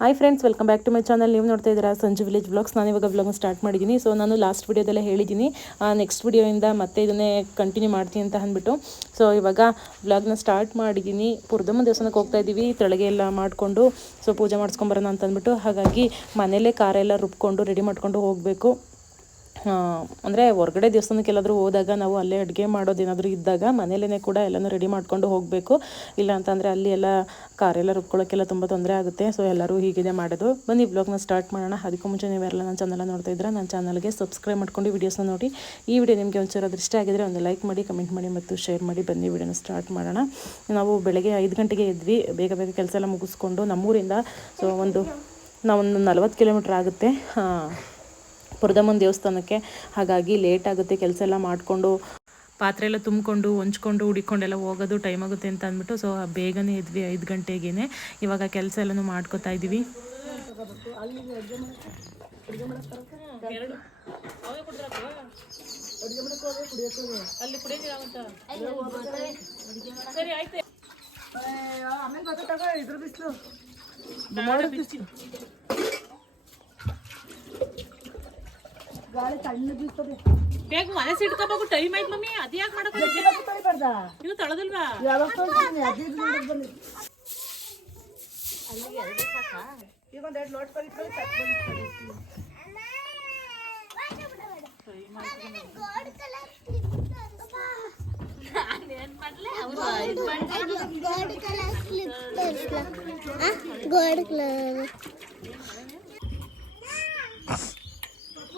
Hi friends welcome back to my channel ನೀವು ನೋಡ್ತಾ ಇದ್ದೀರಾ ಸಂಜು ವಿಲೇಜ್ ಬ್ಲಾಗ್ಸ್ ನಾನು ಇವಾಗ ಬ್ಲಾಗ್ ಸ್ಟಾರ್ಟ್ ಮಾಡಿದ್ದೀನಿ. ಸೊ ನಾನು ಲಾಸ್ಟ್ ವಿಡಿಯೋದಲ್ಲೇ ಹೇಳಿದ್ದೀನಿ. ನೆಕ್ಸ್ಟ್ ವಿಡಿಯೋಯಿಂದ ಮತ್ತೆ ಇದನ್ನೇ ಕಂಟಿನ್ಯೂ ಮಾಡ್ತೀನಿ ಅಂತ ಅಂದ್ಬಿಟ್ಟು. ಸೊ ಇವಾಗ ಬ್ಲಾಗ್ನ ಸ್ಟಾರ್ಟ್ ಮಾಡಿದ್ದೀನಿ. ಪುರ್ದಮ್ಮ ದೇವಸ್ಥಾನಕ್ಕೆ ಹೋಗ್ತಾ ಇದ್ದೀವಿ. ತೆಳಗೆ ಎಲ್ಲ ಮಾಡಿಕೊಂಡು ಸೊ ಪೂಜೆ ಮಾಡಿಸ್ಕೊಂಬರೋಣ ಅಂತ ಅಂದ್ಬಿಟ್ಟು. ಹಾಗಾಗಿ ಮನೇಲೇ ಕಾರೆಲ್ಲ ರುಬ್ಕೊಂಡು ರೆಡಿ ಮಾಡ್ಕೊಂಡು ಹೋಗಬೇಕು. ಅಂದರೆ ಹೊರಗಡೆ ದೇವಸ್ಥಾನಕ್ಕೆ ಎಲ್ಲಾದರೂ ಹೋದಾಗ ನಾವು ಅಲ್ಲೇ ಅಡುಗೆ ಮಾಡೋದೇನಾದರೂ ಇದ್ದಾಗ ಮನೇಲೇ ಕೂಡ ಎಲ್ಲನೂ ರೆಡಿ ಮಾಡ್ಕೊಂಡು ಹೋಗಬೇಕು. ಇಲ್ಲ ಅಂತಂದರೆ ಅಲ್ಲಿ ಎಲ್ಲ ಕಾರೆಲ್ಲ ರುಬ್ಕೊಳ್ಳೋಕ್ಕೆಲ್ಲ ತುಂಬ ತೊಂದರೆ ಆಗುತ್ತೆ. ಸೊ ಎಲ್ಲರೂ ಹೀಗಿದೆ ಮಾಡೋದು. ಬನ್ನಿ ಬ್ಲಾಗ್ನ ಸ್ಟಾರ್ಟ್ ಮಾಡೋಣ. ಅದಕ್ಕೂ ಮುಂಚೆ ನೀವೆಲ್ಲ ನನ್ನ ಚಾನಲ್ ನೋಡ್ತಾ ಇದ್ರೆ ನನ್ನ ಚಾನಲ್ಗೆ ಸಬ್ಸ್ಕ್ರೈಬ್ ಮಾಡ್ಕೊಂಡು ವೀಡಿಯೋಸ್ನ ನೋಡಿ. ಈ ವಿಡಿಯೋ ನಿಮಗೆ ಒಂಚೂರು ಅದ್ರ ಇಷ್ಟ ಆಗಿದ್ರೆ ಒಂದು ಲೈಕ್ ಮಾಡಿ ಕಮೆಂಟ್ ಮಾಡಿ ಮತ್ತು ಶೇರ್ ಮಾಡಿ. ಬನ್ನಿ ವಿಡಿಯೋನ ಸ್ಟಾರ್ಟ್ ಮಾಡೋಣ. ನಾವು ಬೆಳಗ್ಗೆ ಐದು ಗಂಟೆಗೆ ಎದ್ವಿ. ಬೇಗ ಬೇಗ ಕೆಲಸ ಎಲ್ಲ ಮುಗಿಸ್ಕೊಂಡು ನಮ್ಮೂರಿಂದ ಸೊ ಒಂದು ನಾವೊಂದು ನಲ್ವತ್ತು ಕಿಲೋಮೀಟ್ರ್ ಆಗುತ್ತೆ. ಪುರದಮ್ಮನ ದೇವಸ್ಥಾನಕ್ಕೆ. ಹಾಗಾಗಿ ಲೇಟ್ ಆಗುತ್ತೆ ಕೆಲಸ ಎಲ್ಲ ಮಾಡಿಕೊಂಡು ಪಾತ್ರೆ ಎಲ್ಲ ತುಂಬಿಕೊಂಡು ಹೊಂಚ್ಕೊಂಡು ಹುಡಿಕೊಂಡೆಲ್ಲ ಹೋಗೋದು ಟೈಮ್ ಆಗುತ್ತೆ ಅಂತ ಅಂದ್ಬಿಟ್ಟು ಸೊ ಬೇಗನೆ ಇದ್ವಿ ಐದು ಗಂಟೆಗೇನೆ. ಇವಾಗ ಕೆಲಸ ಎಲ್ಲನೂ ಮಾಡ್ಕೋತಾ ಇದ್ದೀವಿ ಬೇಗ ಮನಸ್ಸು ಇಟ್ಕೋಬೇಕು ಟೈಮ್ ಆಯ್ತು ಮಮ್ಮಿ ಅದ್ ಯಾಕೆ ಮಾಡಕ್ ಇನ್ನು ತೊಳೆದಿಲ್ವಾ gold colour slip gold colour ಇಷ್ಟೊಂದೆಲ್ಲ ಪಾತ್ರೆ ತೊಳಿಬೇಕೇನಮ್ಮ ನೀವು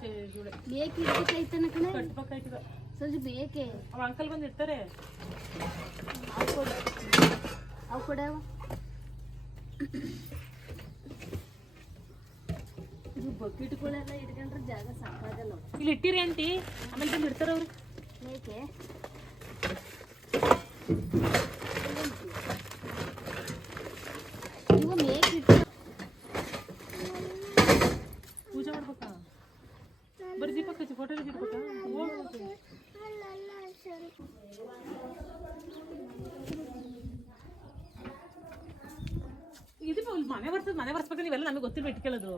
ಬೇಕಿರ್ತೈತನ ಕಣ? ಕಟ್ಬೇಕಾಯ್ತದ ಸ್ವಲ್ಪ ಬೇಕೆ ಅವ ಅಂಕಲ್ ಬಂದಿರ್ತಾರೆ ಅವು ಕೊಡವ ಇದು ಬಕೆಟ್ಗಳೆಲ್ಲ ಇಟ್ಕೊಂಡ್ರೆ ಜಾಗ ಸಾಕಾಗಲ್ಲ ಇಲ್ಲಿ ಇಟ್ಟಿರಿ ಆಂಟಿ. ಆಮೇಲೆ ಬಂದು ಇಡ್ತಾರ ಅವ್ರು. ಬೇಕೆ ಮನೆ ಬರ್ತದೆ ಮನೆ ಬರ್ಸ್ಬೇಕು ನೀವೆಲ್ಲ ನಮಗೆ ಗೊತ್ತಿಲ್ಲ ಇಟ್ಕೊಳ್ಳೋದು.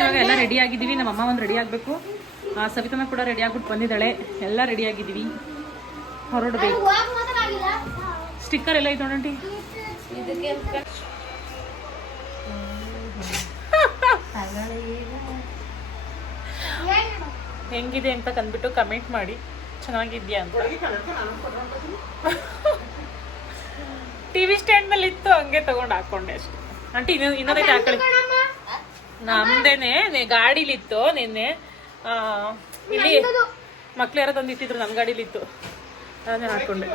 ಇವಾಗ ಎಲ್ಲ ರೆಡಿ ಆಗಿದ್ದೀವಿ. ನಮ್ಮ ಅಮ್ಮ ಒಂದು ರೆಡಿ ಆಗಬೇಕು. ಸವಿತಾನ ಕೂಡ ರೆಡಿ ಆಗ್ಬಿಟ್ಟು ಬಂದಿದ್ದಾಳೆ. ಎಲ್ಲ ರೆಡಿ ಆಗಿದ್ದೀವಿ. ಹೊರಡಬೇಕು. ಸ್ಟಿಕ್ಕರ್ ಎಲ್ಲ ಐತೆ ನೋಡಂಟಿ ಹೆಂಗಿದೆ ಅಂತ ಕಂದ್ಬಿಟ್ಟು ಕಮೆಂಟ್ ಮಾಡಿ. ಚೆನ್ನಾಗಿದ್ಯಾ ಅಂತ. ಟಿ ವಿ ಸ್ಟ್ಯಾಂಡ್ ಮೇಲೆ ಇತ್ತು ಹಂಗೆ ತಗೊಂಡು ಹಾಕೊಂಡೆ ಅಷ್ಟೆ. ಆಂಟಿ ಇನ್ನೊಂದು ಇನ್ನೊಂದೈತೆ ಹಾಕೊಳ್ಳಿ ನಮ್ದೇನೆ ನೆ- ಗಾಡಿಲಿತ್ತು ನಿನ್ನೆ ಇಲ್ಲಿ ಮಕ್ಳು ಯಾರೋ ತಂದು ಇಟ್ಟಿದ್ರು ನಮ್ಮ ಗಾಡಿಲಿತ್ತು ನಾನೇ ಹಾಕೊಂಡೆ.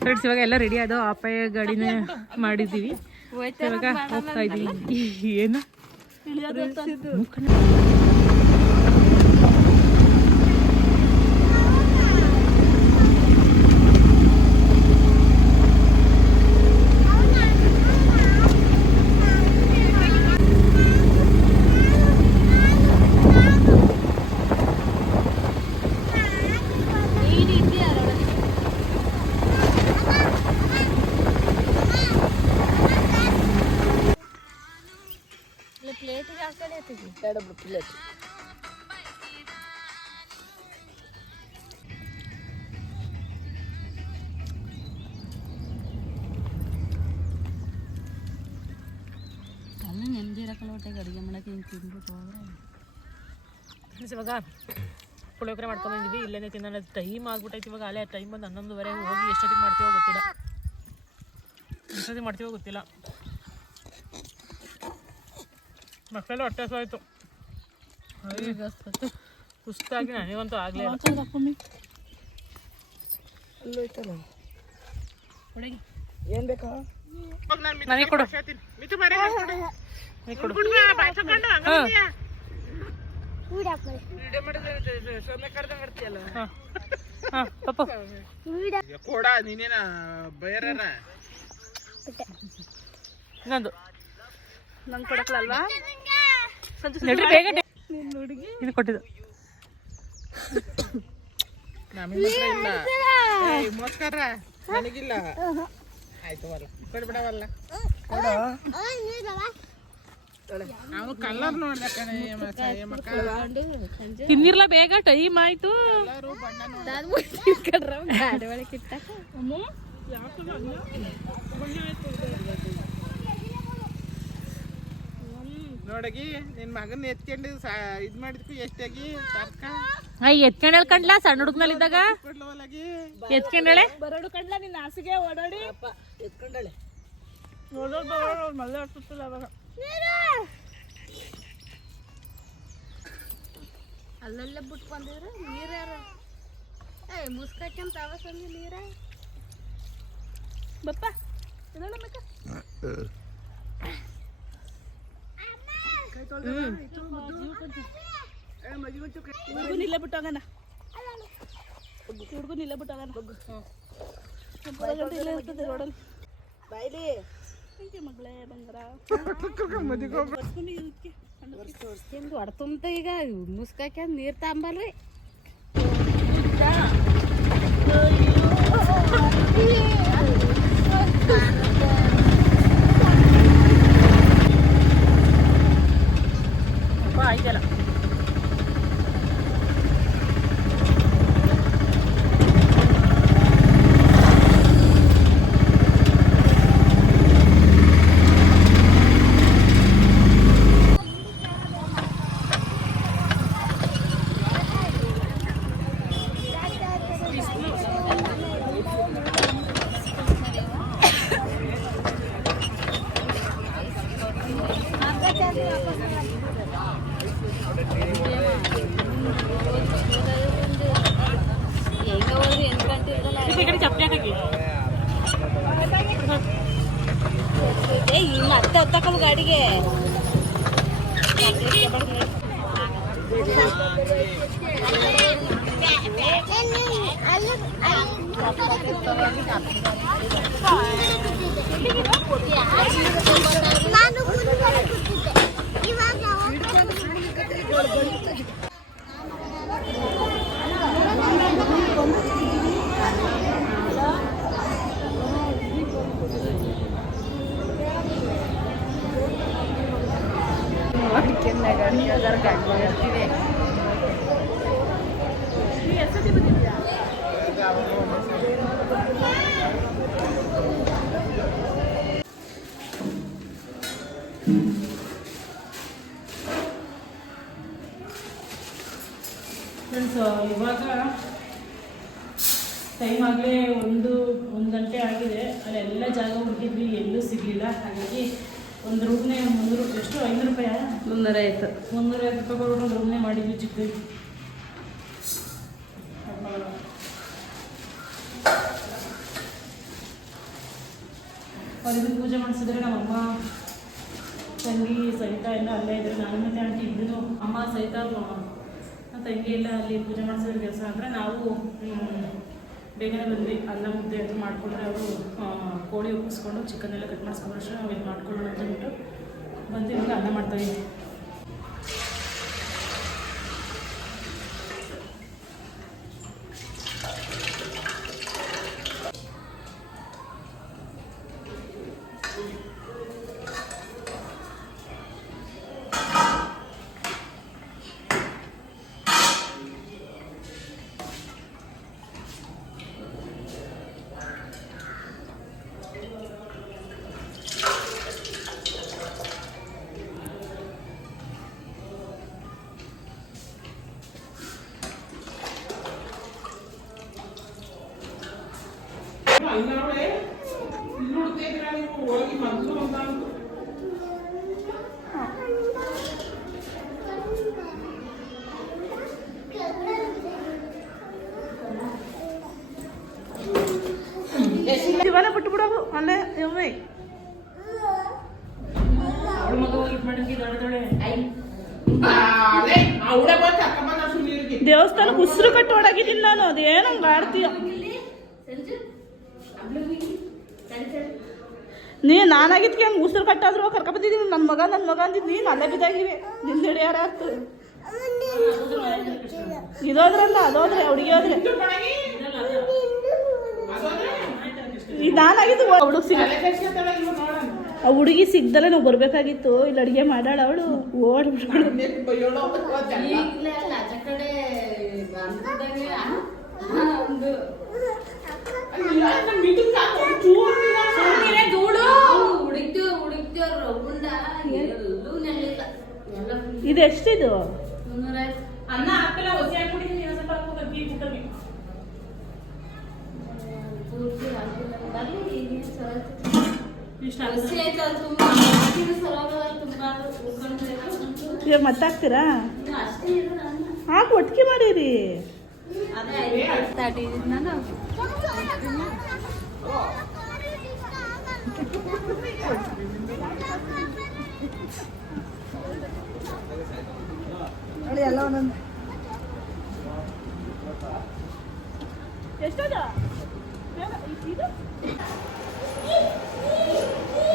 ಫ್ರೆಂಡ್ಸ್ ಇವಾಗ ಎಲ್ಲ ರೆಡಿ ಆದವು ಆಪಾಯ ಗಾಡಿನ ಮಾಡಿದ್ದೀವಿ. ಇವಾಗ ಹೋಗ್ತಾ ಇದೀವಿ ಏನು? ಇಲ್ಲಕಲ್ಲ ಹೊಟ್ಟೆಗೆ ಅಡುಗೆ ಮಾಡಕ್ಕೆ ಹಿಂಗೆ ತಿಂದ್ಬಿಟ್ಟು ಹೋದ್ರೆ ಇವಾಗ ಪುಳಿಯೋಗರೆ ಮಾಡ್ಕೊಂಬಂದಿದ್ವಿ ಇಲ್ಲೇ ತಿನ್ನೋಣ ಟೈಮ್ ಆಗ್ಬಿಟ್ಟೈತಿ ಇವಾಗ. ಅಲ್ಲೇ ಟೈಮ್ ಬಂದು ಹನ್ನೊಂದುವರೆ ಹೋಗಿ ಎಷ್ಟೊತ್ತಿಗೆ ಮಾಡ್ತೀವೋ ಗೊತ್ತಿಲ್ಲ. ಎಷ್ಟೊತ್ತಿಗೆ ಮಾಡ್ತೀವೋ ಗೊತ್ತಿಲ್ಲ. ಮಕ್ಕಳೆಲ್ಲ ಹೊಟ್ಟೆ ಹಸಿವಾಯ್ತು. ಕುಸ್ತಾಗಿ ನನಗಂತೂ ಆಗಲೇ ಏನ್ ಬೇಕಾ? ನನಗೆ ಕೊಡು. ಕೊಡು. ಹಾಂ. ಹಾಂ. ಹಾಂ ಪಪ್ಪು ಕೊಡ ನೀನೇನ ಬಯರನ ಇನ್ನೊಂದು ನಂಗೆ ಕೊಡಕ್ಲಲ್ವಾ ನಡ್ರಿ ಬೇಗ ಟೆ- ಇದು ಕೊಟ್ಟಿದ್ದು. ಮೋಸ್ಕರ ನನಗಿಲ್ಲ. ಆಯ್ತು ಬರಲ್ಲ ಕೊಡ್ಬಿಡವಲ್ಲ ಕಲರ್ ನೋಡ್ದ ತಿನ್ನಿರ್ಲ ಬೇಗ ಟೈಮ್ ಆಯ್ತು. ನೋಡಗಿ ನಿನ್ ಮಗನ್ ಎತ್ಕೊಂಡು ಸಾ- ಇದ್ ಮಾಡಿದ್ಕು ಎಷ್ಟಾಗಿ? ಸಾರ್ಕ ಎತ್ಕೊಂಡ್ ಹೇಳ್ಕಂಡ್ಲ ಸಣ್ಣ ಹುಡುಗನಲ್ಲಿದ್ದಾಗ? ಕೊಡ್ಲವಲ್ಲಗಿ ಎತ್ಕೊಂಡಳೆ? ಬರೋಡು ಕಂಡ್ಲ ನಿನ್ನ ಹಾಸಿಗೆ ಓಡಾಡಿ? ಎತ್ಕೊಂಡಳೆ. ಮಲ್ಲೆ ಹತ್ತಿಲ್ಲ ಅವಾಗ. ಅಲ್ಲೆಲ್ಲ ಬಿಟ್ಟು ಬಂದಿದ್ರ ನೀರ್ಯಾರ ಏ ಮುಸ್ಕಟ್ಟಂತ ಅವಸಂದಿ ನೀರ? ಬಪ್ಪ ಇದನ್ನ ಮಕ್ಕ ಹುಡುಗನ್ ಇಲ್ಲೇ ಬಿಟ್ಟೋಗಣ. ಹುಡುಗನ್ ಇಲ್ಲೇ ಬಿಟ್ಟೋಗಣ. ಇಲ್ಲೇ ಇರ್ತದೆ ಬಾಯ್ಲಿ ಮಗಳೇ ಹೊಡ್ತುಂತ ಈಗ ಮುಸ್ಕಕ್ಯಂದ್ ನೀರ್ ತಾಂಬಲ್ರಿ ಆಯ್ತಲ್ಲ Marken, negar, negar, negar. Friends ಇವಾಗ ಟೈಮ್ ಆಗಲೇ ಒಂದು ಒಂದು ಗಂಟೆ ಆಗಿದೆ. ಅಲ್ಲೆಲ್ಲ ಜಾಗ ಹುಡುಕಿದ್ವಿ ಎಲ್ಲೂ ಸಿಗಲಿಲ್ಲ. ಹಾಗಾಗಿ ಒಂದು ರೂಮ್ನೇ ಮುನ್ನೂರು ಎಷ್ಟು ಐನೂರು ರೂಪಾಯಿ? ಮುನ್ನೂರ ಆಯ್ತು ಮುನ್ನೂರೈವತ್ತು ರೂಪಾಯಿ ಕೊಟ್ಟು ಒಂದು ರೂಮ್ನೇ ಮಾಡಿದ್ವಿ ಚಿಕ್ಕ ಅವ್ರಿಗೂ ಪೂಜೆ ಮಾಡಿಸಿದ್ರೆ ನಮ್ಮಮ್ಮ ತಂಗಿ ಸಹಿತ ಎಲ್ಲ ಅಲ್ಲೇ ಇದ್ರು. ನಾನು ಮತ್ತೆ ಆಂಟಿ ಇದ್ದು ಅಮ್ಮ ಸಹಿತ ತಂಗಿ ಎಲ್ಲ ಅಲ್ಲಿ ಪೂಜೆ ಮಾಡಿಸಿದ್ರೆ ಕೆಲಸ ಅಂದರೆ ನಾವು ಬೇಗನೆ ಬಂದ್ವಿ. ಅನ್ನ ಮುದ್ದೆ ಅದು ಮಾಡಿಕೊಂಡ್ರೆ ಅವರು ಕೋಳಿ ಉಪ್ಪಿಸ್ಕೊಂಡು ಚಿಕನ್ ಎಲ್ಲ ಕಟ್ ಮಾಡಿಸ್ಕೊಂಡ್ರೆ ನಾವು ಇದು ಮಾಡ್ಕೊಳ್ಳೋಣ ಅಂತ ಹೇಳ್ಬಿಟ್ಟು ಬಂದು ಇವಾಗ ಅನ್ನ ಮಾಡ್ತಾಯಿದ್ವಿ ಅಲ್ಲವಳೆ ಇಲ್ಲಿ ನೋಡ್ತಾ ಇದ್ರ ನೀವು ಹೋಗಿ ಮೊದಲು ಒಂದಾದ್ರು ಇವನ ಬಿಟ್ಬಿಡೋದು ಅಲ್ಲೇ ಇವ್ವೇ ಅದೇ ಅವಳೆ ಬಂದು ಕರ್ಕೊಂಬಂದ ಸುನೀರಿಗೆ ದೇವಸ್ಥಾನಕ್ಕೆ ಉಸಿರು ಕಟ್ಟಿ ಹೊಡಗಿದ್ದೀನಿ ನಾನು ಅದೇನು ಹಂಗೆ ಆಡ್ತೀಯ ನೀ ನಾನಾಗಿದ್ಕೆ ಹಂಗೆ ಉಸಿರು ಕಟ್ಟಾದ್ರು ಕರ್ಕೊಂಬಂದಿದ್ದೀನಿ. ನನ್ನ ಮಗ ನನ್ನ ಮಗ ಅಂದಿದ್ದು ನೀನು ಅಲ್ಲೇ ಬಿದ್ದಾಗಿವೆ. ನಿಂದ ಹಿಡಿಯಾರ ಆಯ್ತು ಇದೋದ್ರಲ್ಲ ಅದೋದ್ರೆ ಹುಡುಗಿ ಹೋದ್ರೆ ಇದು ನಾನಾಗಿದ್ದು ಅವಳು ಸಿಗ ಆ ಹುಡುಗಿ ಸಿಗ್ದಲ್ಲ ನಾವು ಬರ್ಬೇಕಾಗಿತ್ತು. ಇಲ್ಲಿ ಅಡುಗೆ ಮಾಡಾಳ ಅವಳು. ಓಡ್ಬಿಟ್ಗಳು ನೆನ್ಪು ಬೈಯೋಳು ಜಗಳ. ಈಗಲೇ ಅಲ್ಲ ಆಚೆ ಕಡೆ ಬಂದಿದ್ದಂಗೆ ಒಂದು ಅಲ್ಲ, ನಮ್ಮ ಇದಕ್ಕೆ ಹಾಕು, ಚೂರು ದಿನ. ಹುಡುಕ್ತೀವ್ ಹುಡುಕ್ತೀವ್ ರೌಂಡ ಎಲ್ಲೂ ನೆಲ್ಲಿಲ್ಲ ಎಲ್ಲ ಇದು ಎಷ್ಟಿದು ಮುನ್ನೂರೈವತ್ತು ಅನ್ನ ಹಾಕಲ್ಲ ಹೊಸಿ ಹಾಕ್ಬಿಟ್ಟಿದ್ದೀನಿ ಸ್ವಲ್ಪ ಹಾಕ್ಬೇಕು ಈ ಕುಕ್ಕರ್ಗೆ. ಪೂರ್ತಿ ಆಗಿಲ್ಲ ಬರ್ಲಿ ಈಗೇನ್ ಚಲೋ ಐತಿ. ಇಷ್ಟ ಆಗುತ್ತೆ. ಹಸಿ ಆಯ್ತಲ್ಲ ತುಂಬಾ ಹಸಿನ ಸೊರಗಲ್ಲ ತುಂಬಾ ಉಳ್ಕೊಂಡ್ರೆ ಅಂತೂ ಇವಾಗ ಮತ್ತೆ ಹಾಕ್ತೀರಾ ಇನ್ನು ಅಷ್ಟೇ ಇರೋದು ಅನ್ನ. ಹಾಕಿ ಒಟ್ಟಿಗೆ ಮಾಡಿರಿ ಅದೇ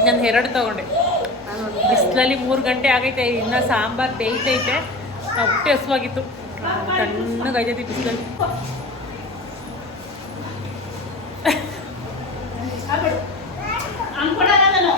ನಾನು ಎರಡು ತಗೊಂಡೆ. ಬಿಸಿಲಲ್ಲಿ ಮೂರು ಗಂಟೆ ಆಗೈತೆ ಇನ್ನ ಸಾಂಬಾರ್ ಬೇಯ್ತೈತೆ. ಹೊಟ್ಟೆ ಹಸುವಾಗಿತ್ತು. ತಣ್ಣಗಾಯ್ತೈತಿ ಬಿಸಿಲಲ್ಲಿ ಅನ್ಕೊಡಲ್ಲ ನಾನು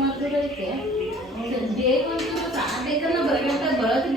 ಮಧುರ ಐತೆ ಬೇಕಂತೂ ಸಾಕಬೇಕನ್ನ ಬರಬೇಕ ಬರೋದು ಬೇಕಂತ ಸಂಜು ಮಾಡೋದು ಮಾಡಿ ಸಾಕು ನಾ ಬರೋದು ಬಸಂತ ಸಾರಿ ಮುದ್ದೆ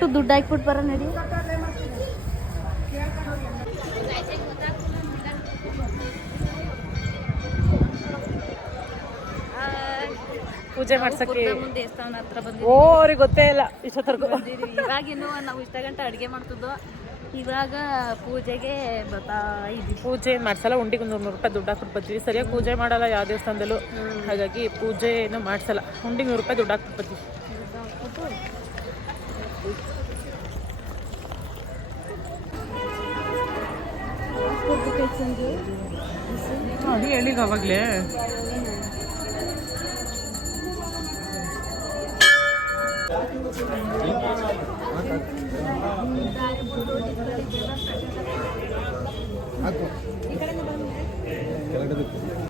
ಮುಗಿದ್ಬಿಟ್ಟು ದುಡ್ಡು ಹಾಕ್ಬಿಟ್ಟು ಬರೋ ನಡಿ. ಪೂಜೆ ಮಾಡ್ಸಕ್ಕೆ. ದೇವಸ್ಥಾನ ಹತ್ರ ಬಂದಿ ಓ ಅವ್ರಿಗೆ ಗೊತ್ತೇ ಇಲ್ಲ ಇಷ್ಟೊತ್ತರ್ಗು. ಇವಾಗಿನ್ನು ನಾವು ಇಷ್ಟ ಗಂಟೆ ಅಡುಗೆ ಮಾಡ್ತಿದ್ದೋ. ಇವಾಗ ಪೂಜೆಗೆ ಬರ್ತಾ ಇದ್ದೀವಿ. ಪೂಜೆ ಏನ್ ಮಾಡ್ಸಲ್ಲ ಉಂಡಿಗೆ ಒಂದು ನೂರು ರೂಪಾಯಿ ದುಡ್ಡು ಹಾಕ್ಬಿಟ್ಟು ಬರ್ತೀವಿ ಸರಿಯಾಗಿ ಪೂಜೆ ಮಾಡಲ್ಲ ಯಾವ ದೇವಸ್ಥಾನದಲ್ಲೂ. ಹಾಗಾಗಿ ಪೂಜೆ ಏನು ಮಾಡ್ಸಲ್ಲ ಉಂಡಿಗೆ ನೂರು ರೂಪಾಯಿ ದುಡ್ಡು ಹಾಕ್ಬಿಟ್ಟು ಬರ್ತೀವಿ ಅದು ಹೇಳಿಗ ಅವಾಗಲೇ. ಚೆನ್ನಾಗಿದೆ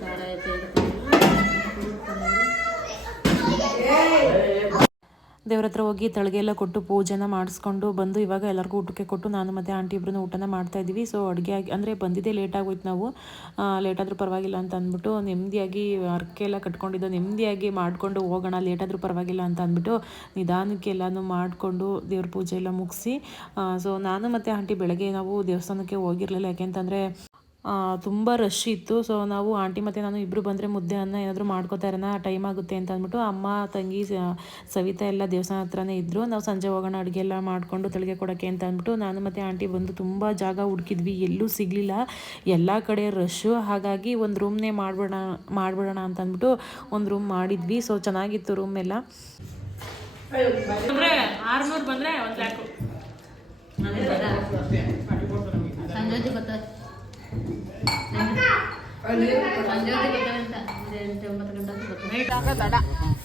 ಖಾರ ಐತೆ ದೇವ್ರ ಹತ್ರ ಹೋಗಿ ತಳಗೆ ಎಲ್ಲ ಕೊಟ್ಟು ಪೂಜೆನ ಮಾಡಿಸ್ಕೊಂಡು ಬಂದು ಇವಾಗ ಎಲ್ಲರಿಗೂ ಊಟಕ್ಕೆ ಕೊಟ್ಟು ನಾನು ಮತ್ತು ಆಂಟಿ ಇಬ್ಬರೂ ಊಟನ ಮಾಡ್ತಾ ಇದ್ದೀವಿ. ಸೊ ಅಡುಗೆ ಆಗಿ ಅಂದರೆ ಬಂದಿದ್ದೇ ಲೇಟ್ ಆಗೋಯ್ತು ನಾವು. ಲೇಟ್ ಆದರೂ ಪರವಾಗಿಲ್ಲ ಅಂತ ಅಂದ್ಬಿಟ್ಟು ನೆಮ್ಮದಿಯಾಗಿ ಅರ್ಕೆ ಎಲ್ಲ ಕಟ್ಕೊಂಡಿದ್ದು, ನೆಮ್ಮದಿಯಾಗಿ ಮಾಡಿಕೊಂಡು ಹೋಗೋಣ ಲೇಟ್ ಆದರೂ ಪರವಾಗಿಲ್ಲ ಅಂತ ಅಂದ್ಬಿಟ್ಟು ನಿಧಾನಕ್ಕೆ ಎಲ್ಲನೂ ಮಾಡಿಕೊಂಡು ದೇವ್ರ ಪೂಜೆ ಎಲ್ಲ ಮುಗಿಸಿ ಸೊ ನಾನು ಮತ್ತು ಆಂಟಿ ಬೆಳಗ್ಗೆ ನಾವು ದೇವಸ್ಥಾನಕ್ಕೆ ಹೋಗಿರಲಿಲ್ಲ. ಯಾಕೆಂತಂದರೆ ತುಂಬ ರಶ್ ಇತ್ತು. ಸೊ ನಾವು ಆಂಟಿ ಮತ್ತು ನಾನು ಇಬ್ಬರು ಬಂದರೆ ಮುದ್ದೆ ಅನ್ನ ಏನಾದರೂ ಮಾಡ್ಕೋತಾ ಇರೋಣ ಟೈಮ್ ಆಗುತ್ತೆ ಅಂತ ಅಂದ್ಬಿಟ್ಟು ಅಮ್ಮ ತಂಗಿ ಸ- ಸವಿತಾ ಎಲ್ಲ ದೇವಸ್ಥಾನ ಹತ್ರನೇ ಇದ್ದರು ನಾವು ಸಂಜೆ ಹೋಗೋಣ ಅಡುಗೆ ಎಲ್ಲ ಮಾಡಿಕೊಂಡು ತಳಿಗೆ ಕೊಡೋಕ್ಕೆ ಅಂತ ಅಂದ್ಬಿಟ್ಟು ನಾನು ಮತ್ತು ಆಂಟಿ ಬಂದು ತುಂಬ ಜಾಗ ಹುಡುಕಿದ್ವಿ. ಎಲ್ಲೂ ಸಿಗಲಿಲ್ಲ. ಎಲ್ಲ ಕಡೆ ರಶ್ಶು ಹಾಗಾಗಿ ಒಂದು ರೂಮ್ನೇ ಮಾಡ್ಬಿಡೋಣ ಮಾಡಿಬಿಡೋಣ ಅಂತ ಅಂದ್ಬಿಟ್ಟು ಒಂದು ರೂಮ್ ಮಾಡಿದ್ವಿ. ಸೊ ಚೆನ್ನಾಗಿತ್ತು ರೂಮ್ ಎಲ್ಲ. ಆರ್ನೂರು ಬಂದ್ರೆ ಒಂದು ಲ್ಯಾಕು.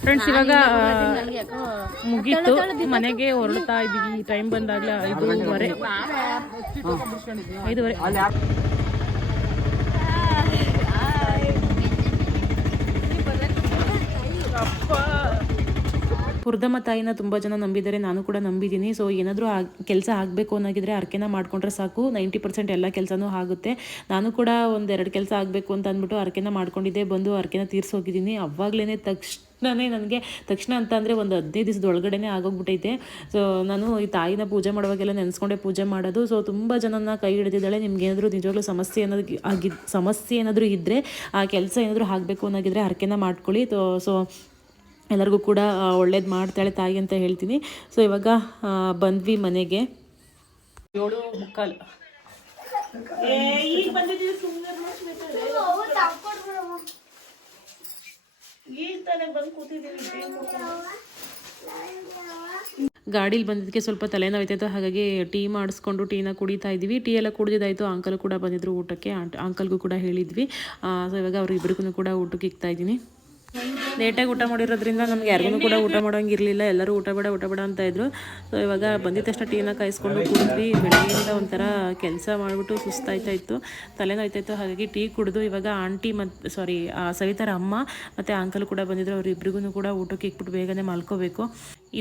ಫ್ರೆಂಡ್ಸ್ ಇವಾಗ ಮುಗೀತು. ಮನೆಗೆ ಹೊರಡ್ತಾ ಇದೀವಿ ಟೈಮ್ ಬಂದಾಗ ಐದೂವರೆ. ಐದೂವರೆ. ಹುರ್ದಮ್ಮ ತಾಯಿನ ತುಂಬ ಜನ ನಂಬಿದ್ದಾರೆ, ನಾನು ಕೂಡ ನಂಬಿದ್ದೀನಿ. ಸೊ ಏನಾದರೂ ಕೆಲಸ ಆಗಬೇಕು ಅನ್ನೋಗಿದ್ರೆ ಅರ್ಕೆನ ಮಾಡ್ಕೊಂಡ್ರೆ ಸಾಕು. ನೈಂಟಿ ಪರ್ಸೆಂಟ್ ಎಲ್ಲ ಕೆಲಸನೂ ಆಗುತ್ತೆ. ನಾನು ಕೂಡ ಒಂದೆರಡು ಕೆಲಸ ಆಗಬೇಕು ಅಂತ ಅಂದ್ಬಿಟ್ಟು ಅರ್ಕೆನ ಮಾಡ್ಕೊಂಡಿದ್ದೆ. ಬಂದು ಅರ್ಕೆನ ತೀರ್ಸೋಗಿದ್ದೀನಿ. ಅವಾಗಲೇ ತಕ್ಷಣನೇ ನನಗೆ, ತಕ್ಷಣ ಅಂತ ಅಂದರೆ ಒಂದು ಹದಿನೈದು ದಿವಸದ ಒಳಗಡೆನೇ ಆಗೋಗ್ಬಿಟ್ಟೈತೆ ಸೊ ನಾನು ಈ ತಾಯಿನ ಪೂಜೆ ಮಾಡುವಾಗೆಲ್ಲ ನೆನೆಸ್ಕೊಂಡೆ ಪೂಜೆ ಮಾಡೋದು. ಸೊ ತುಂಬ ಜನನ ಕೈ ಹಿಡಿದಿದ್ದಾಳೆ. ನಿಮ್ಗೆ ಏನಾದರೂ ನಿಜವಾಗ್ಲೂ ಸಮಸ್ಯೆ ಏನಾದ್ರು ಆಗಿದ್ದು ಸಮಸ್ಯೆ ಏನಾದರೂ ಇದ್ದರೆ ಆ ಕೆಲಸ ಏನಾದರೂ ಆಗಬೇಕು ಅನ್ನೋಗಿದ್ರೆ ಹರಕೆನ ಮಾಡ್ಕೊಳ್ಳಿ. ಸೊ ಎಲ್ಲರಿಗೂ ಕೂಡ ಒಳ್ಳೇದು ಮಾಡ್ತಾಳೆ ತಾಯಿ ಅಂತ ಹೇಳ್ತೀನಿ. ಸೊ ಇವಾಗ ಬಂದ್ವಿ ಮನೆಗೆ. ಏಳು ಮುಕ್ಕಾಲು. ಗಾಡೀಲಿ ಬಂದಿದ್ದಕ್ಕೆ ಸ್ವಲ್ಪ ತಲೆನೋಯ್ತಾಯಿತ್ತು ಹಾಗಾಗಿ ಟೀ ಮಾಡಿಸ್ಕೊಂಡು ಟೀನ ಕುಡಿತಾ ಇದ್ವಿ ಟೀ ಎಲ್ಲ ಕುಡಿದಿದ್ದಾಯಿತು. ಅಂಕಲ್ ಕೂಡ ಬಂದಿದ್ರು ಊಟಕ್ಕೆ. ಅಂಕಲ್ಗೂ ಕೂಡ ಹೇಳಿದ್ವಿ. ಸೊ ಇವಾಗ ಅವ್ರಿಬ್ರಿಗೂ ಕೂಡ ಊಟಕ್ಕೆ ಇಕ್ತಾ ಇದ್ದೀನಿ. ಲೇಟಾಗಿ ಊಟ ಮಾಡಿರೋದ್ರಿಂದ ನಮ್ಗೆ ಯಾರಿಗೂ ಕೂಡ ಊಟ ಮಾಡೋಂಗಿರ್ಲಿಲ್ಲ ಎಲ್ಲರೂ ಊಟ ಬೇಡ ಊಟ ಬೇಡ ಅಂತ ಇದ್ರು. ಸೊ ಇವಾಗ ಬಂದಿದ ತಕ್ಷಣ ಟೀನ ಕಾಯಿಸ್ಕೊಂಡು ಕುಡಿದ್ವಿ. ಬೆಳಗ್ಗೆಯಿಂದ ಒಂಥರ ಕೆಲಸ ಮಾಡಿಬಿಟ್ಟು ಸುಸ್ತಾಯ್ತಾ ಇತ್ತು. ತಲೆನೋಯ್ತಾ ಇತ್ತು. ಹಾಗಾಗಿ ಟೀ ಕುಡಿದು ಇವಾಗ ಆಂಟಿ ಮತ್ತು ಸಾರಿ ಸವಿತಾರ ಅಮ್ಮ ಮತ್ತು ಅಂಕಲ್ ಕೂಡ ಬಂದಿದ್ರು. ಅವರಿಬ್ರಿಗೂ ಕೂಡ ಊಟಕ್ಕೆ ಇಕ್ಬಿಟ್ಟು ಬೇಗನೆ ಮಲ್ಕೋಬೇಕು.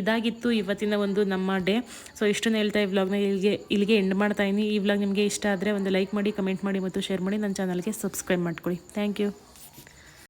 ಇದಾಗಿತ್ತು ಇವತ್ತಿನ ಒಂದು ನಮ್ಮ ಡೇ ಸೊ ಇಷ್ಟನ್ನು ಹೇಳ್ತಾ ಈ ವ್ಲಾಗ್ನ ಇಲ್ಲಿಗೆ ಇಲ್ಲಿಗೆ ಎಂಡ್ ಮಾಡ್ತಾ ಇದ್ದೀನಿ ಈ ವ್ಲಾಗ್ ನಿಮಗೆ ಇಷ್ಟ ಆದರೆ ಒಂದು ಲೈಕ್ ಮಾಡಿ ಕಮೆಂಟ್ ಮಾಡಿ ಮತ್ತು ಶೇರ್ ಮಾಡಿ. ನನ್ನ ಚಾನಲ್ಗೆ ಸಬ್ಸ್ಕ್ರೈಬ್ ಮಾಡ್ಕೊಳ್ಳಿ. Thank you